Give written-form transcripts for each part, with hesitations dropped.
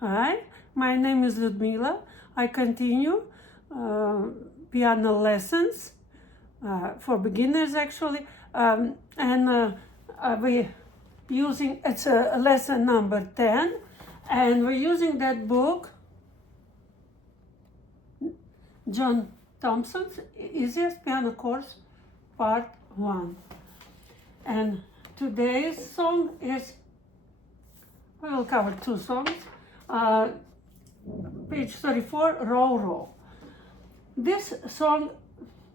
Hi, my name is Ludmila. I continue piano lessons for beginners actually, and we using it's a lesson number 10, and we're using that book, John Thompson's Easiest Piano Course, Part 1. And today's song is, we will cover two songs. Page 34, Row Row. This song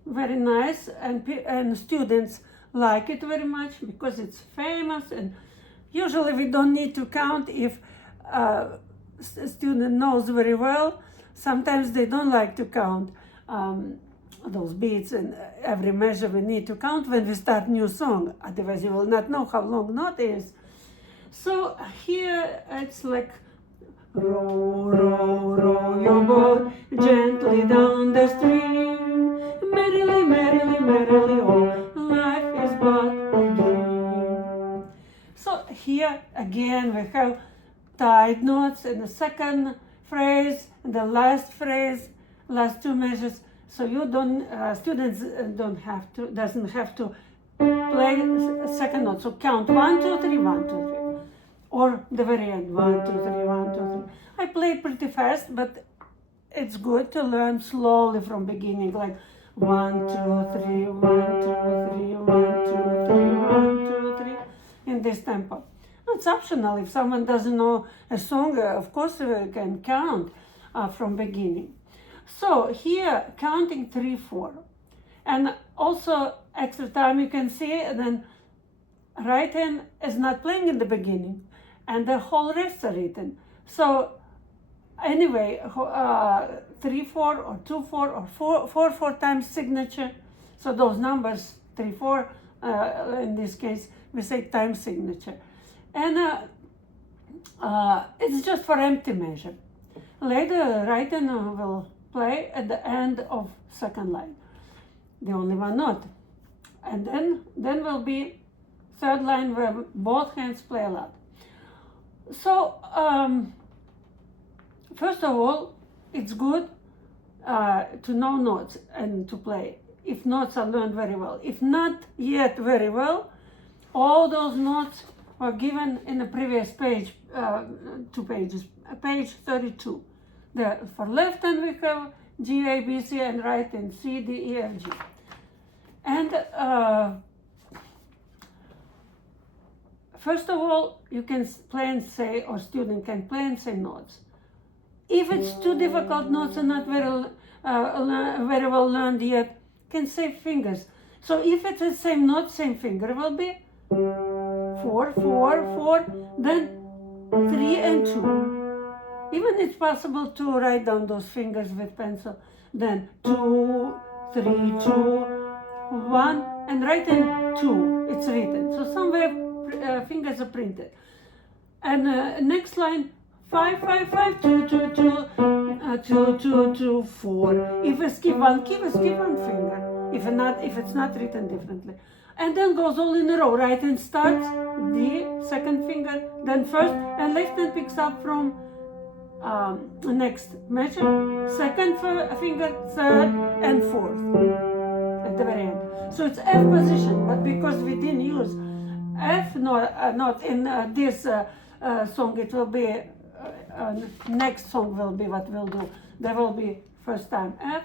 very nice, and students like it very much because it's famous, and usually we don't need to count if a student knows very well. Sometimes they don't like to count those beats, and every measure we need to count when we start new song, otherwise you will not know how long note is. So here it's like row, row, row your boat gently down the stream. Merrily, merrily, merrily, oh, life is but a dream. So here again we have tied notes in the second phrase and the last phrase, last two measures. So you don't, students doesn't have to play second note. So count 1, 2, 3, 1, 2, 3. Or the very end, 1, 2, 3, 1, 2, 3. I play pretty fast, but it's good to learn slowly from beginning, like 1, 2, 3, 1, 2, 3, 1, 2, 3, 1, 2, 3, in this tempo. It's optional. If someone doesn't know a song, of course we can count from beginning. So here, counting 3, 4. And also extra time you can see, and then right hand is not playing in the beginning, and the whole rest are written. So anyway, 3, 4 or 2, 4 or 4, 4 times signature. So those numbers, 3, 4, in this case, we say time signature. And it's just for empty measure. Later, right hand will play at the end of second line, the only one note. And then will be third line where both hands play aloud. So first of all, it's good to know notes and to play. If notes are learned very well. If not yet very well, all those notes were given in the previous page, 2 pages, page 32. There, for left hand we have G, A, B, C, and right hand C, D, E, F, G. And first of all, you can play and say, or student can play and say notes. If it's too difficult notes and not very well learned yet, can say fingers. So if it's the same note, same finger will be 4, 4, 4, then 3 and 2. Even it's possible to write down those fingers with pencil. Then 2, 3, 2, 1, and right hand 2. It's written. So somewhere fingers are printed. And next line 5, 5, 5, 2, 2, 2, 2, 2, 2, 4. If we skip one key, we skip one finger. If it's not written differently. And then goes all in a row. Right hand starts, the second finger, then first, and left hand picks up from next measure, second finger, third, and fourth at the very end. So it's F position, but because we didn't use F not in this song, it will be next song will be what we'll do. There will be first time F,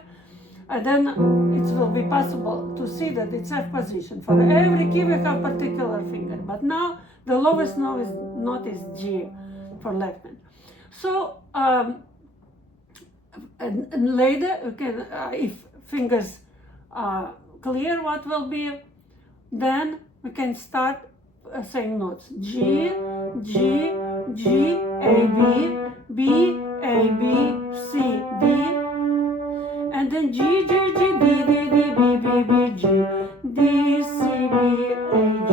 and then it will be possible to see that it's F position. For every key we have particular finger, but now the lowest note is G for left hand. So and later you can, if fingers are clear what will be, then we can start saying notes. G, G, G, A, B, B, A, B, C, D, and then G, G, G, D, D, D, B, B, B, G, D, C, B, A, G.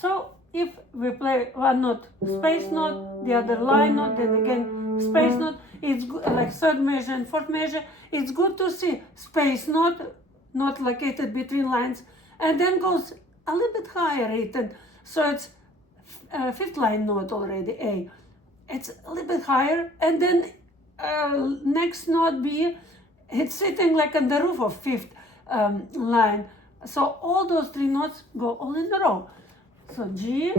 So if we play one note, space note, the other line note, then again space note, it's good, like third measure and fourth measure, it's good to see space note, not located between lines, and then goes a little bit higher written. So it's fifth line note already, A. it's a little bit higher, and then next note B, it's sitting like on the roof of fifth line. So all those three notes go all in a row. So G, A, B,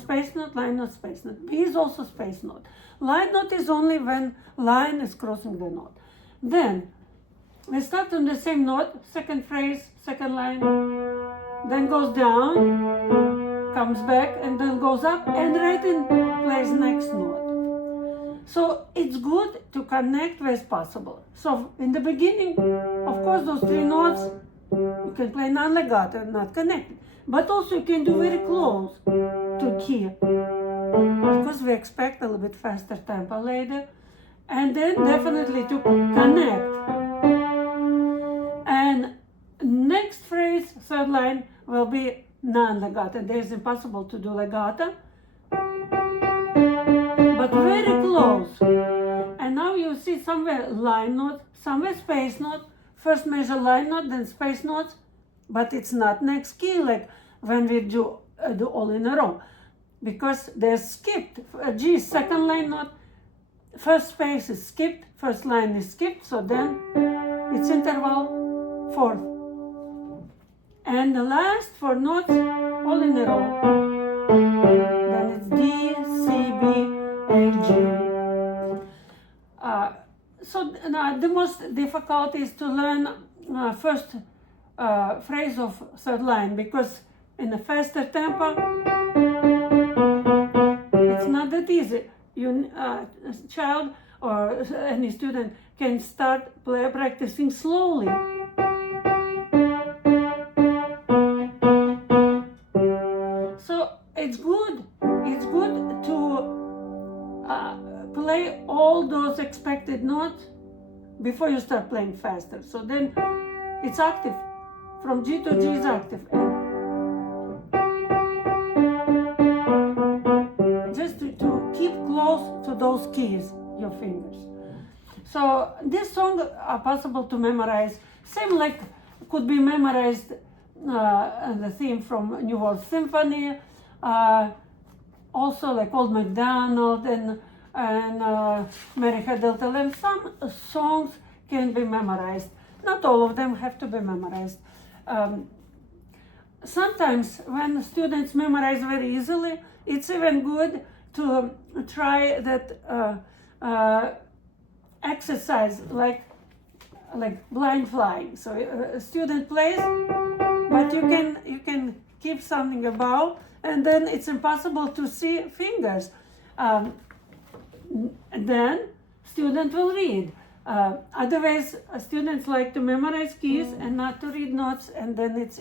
space note, line note, space note. B is also space note. Line note is only when line is crossing the note. Then we start on the same note, second phrase, second line, then goes down, comes back, and then goes up, and right in plays next note. So it's good to connect where possible. So in the beginning, of course, those three notes, you can play non-legato, not connected. But also you can do very close to key, because we expect a little bit faster tempo later. And then definitely to connect. And next phrase, third line, will be non-legato. There is impossible to do legato, but very close. And now you see somewhere line note, somewhere space note, first measure line note, then space notes, but it's not next key like when we do all in a row, because they're skipped. G is second line note, first space is skipped, first line is skipped, so then it's interval fourth. And the last four notes all in a row. Then it's D, C, B, A, G. So the most difficult is to learn first phrase of third line, because in a faster tempo, it's not that easy. A child or any student can start practicing slowly. So it's good to play all those expected notes before you start playing faster. So then it's active. From G to G is active. And just to keep close to those keys, your fingers. So this song are possible to memorize. Same like could be memorized the theme from New World Symphony. Also like Old MacDonald and Mary Had a Little Lamb. Some songs can be memorized. Not all of them have to be memorized. Sometimes when students memorize very easily, it's even good to try that exercise like blind flying. So a student plays, but you can keep something above, and then it's impossible to see fingers. Then student will read. Otherwise, students like to memorize keys and not to read notes, and then it's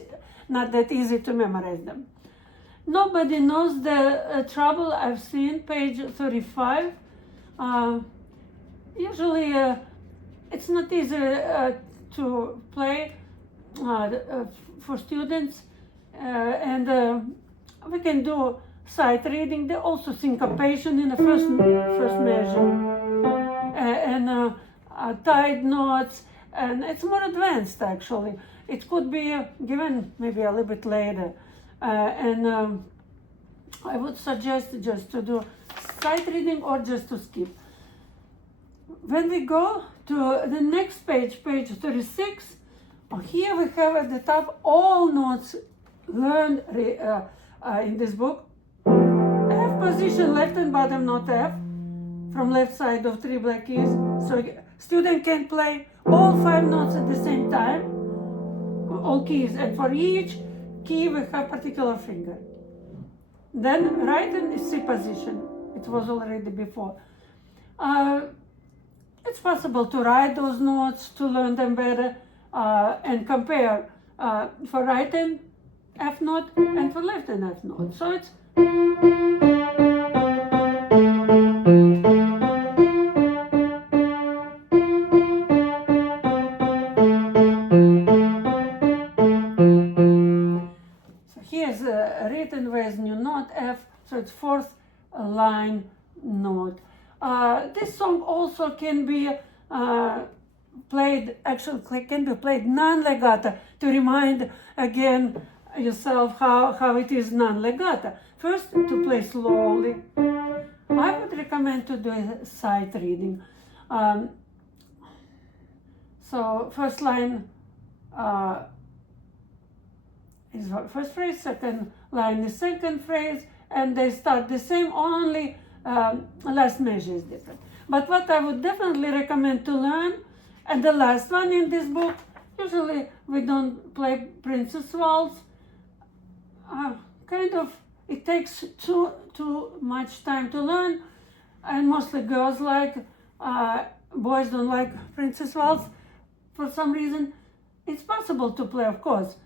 not that easy to memorize them. Nobody knows the trouble I've seen, page 35. Usually, it's not easy to play for students, and we can do sight reading. There also syncopation in the first measure, and tied notes, and it's more advanced actually. It could be given maybe a little bit later, and I would suggest just to do sight reading or just to skip. When we go to the next page, page 36, here we have at the top all notes learned in this book. F position, left and bottom note F, from left side of three black keys. So student can play all 5 notes at the same time, all keys, and for each key we have particular finger. Then right in C position, it was already before. It's possible to write those notes to learn them better and compare for right hand F note and for left hand F note. So it's here's written with new note F, so it's fourth line note. This song also can be played, actually can be played non-legato to remind again yourself how it is non-legato. First, to play slowly, I would recommend to do a sight reading. So first line is first phrase, second line is second phrase, and they start the same, only last measure is different. But what I would definitely recommend to learn, and the last one in this book, usually we don't play Princess Waltz. Kind of, it takes too much time to learn, and mostly girls like, boys don't like Princess Waltz for some reason. It's possible to play, of course,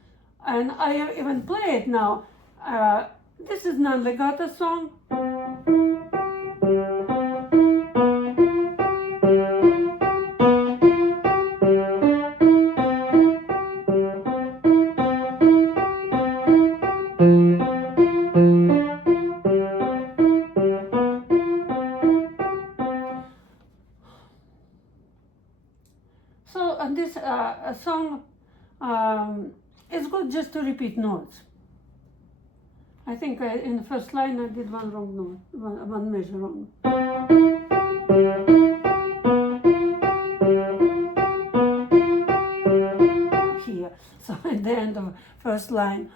and I even play it now. This is non-legato song. So, and this song is good just to repeat notes. I think in the first line I did one wrong note, one measure wrong. Here, so at the end of first line.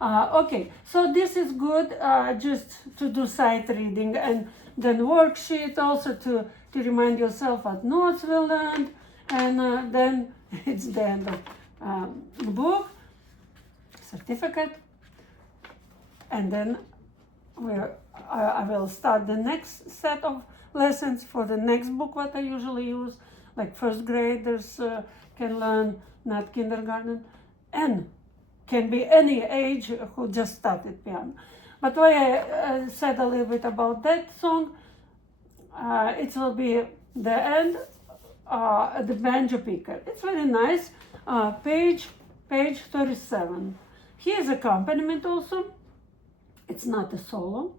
Okay, so this is good just to do sight reading, and then worksheet also to remind yourself what notes we learned, and then it's the end of the book, certificate, and then I will start the next set of lessons for the next book, what I usually use, like first graders can learn, not kindergarten, and can be any age who just started piano. But why I said a little bit about that song, it will be the end, the banjo picker. It's very nice, page 37. Here's accompaniment also. It's not a solo.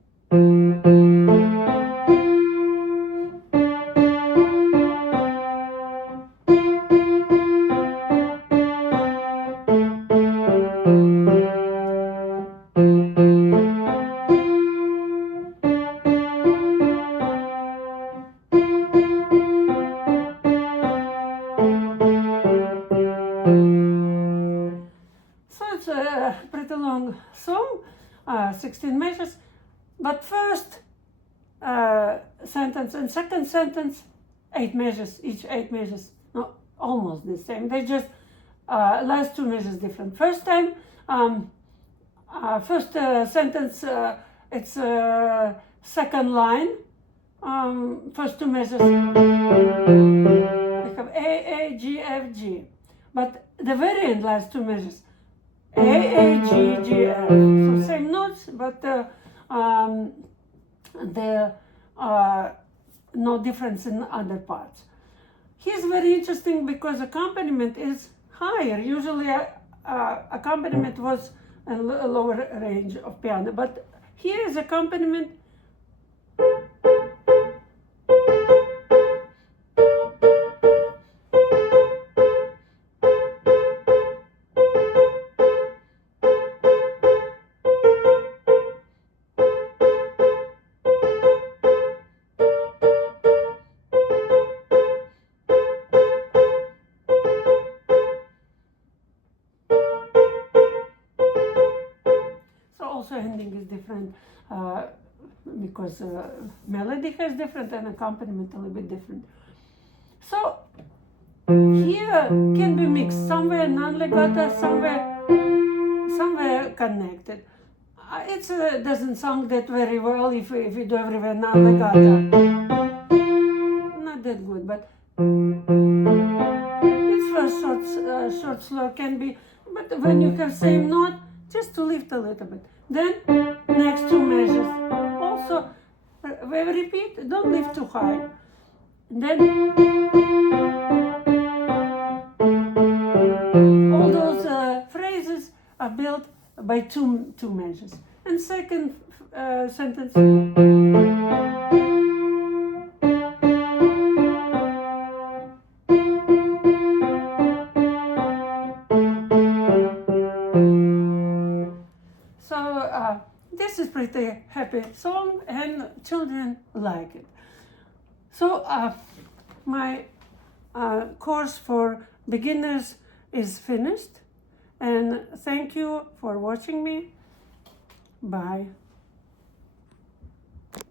So it's a pretty long song, 16 measures, but first sentence and second sentence, 8 measures, each 8 measures, no, almost the same. They just last 2 measures different. First time, first sentence, it's second line, first 2 measures, we have A, G, F, G, but the very end, last 2 measures, A, G, G, F. So same notes, but no difference in other parts. Here's very interesting because accompaniment is higher. Usually accompaniment was a lower range of piano, but here is accompaniment. Also ending is different because melody has different and accompaniment a little bit different. So here can be mixed, somewhere non-legato, somewhere connected. It doesn't sound that very well if you do everywhere non-legato. Not that good, but it's first short slow can be, but when you have same note, just to lift a little bit. Then next 2 measures. Also, we repeat, don't lift too high. Then all those phrases are built by two measures. And second sentence. This is pretty happy song, and and children like it. So my course for beginners is finished, and thank you for watching me. Bye.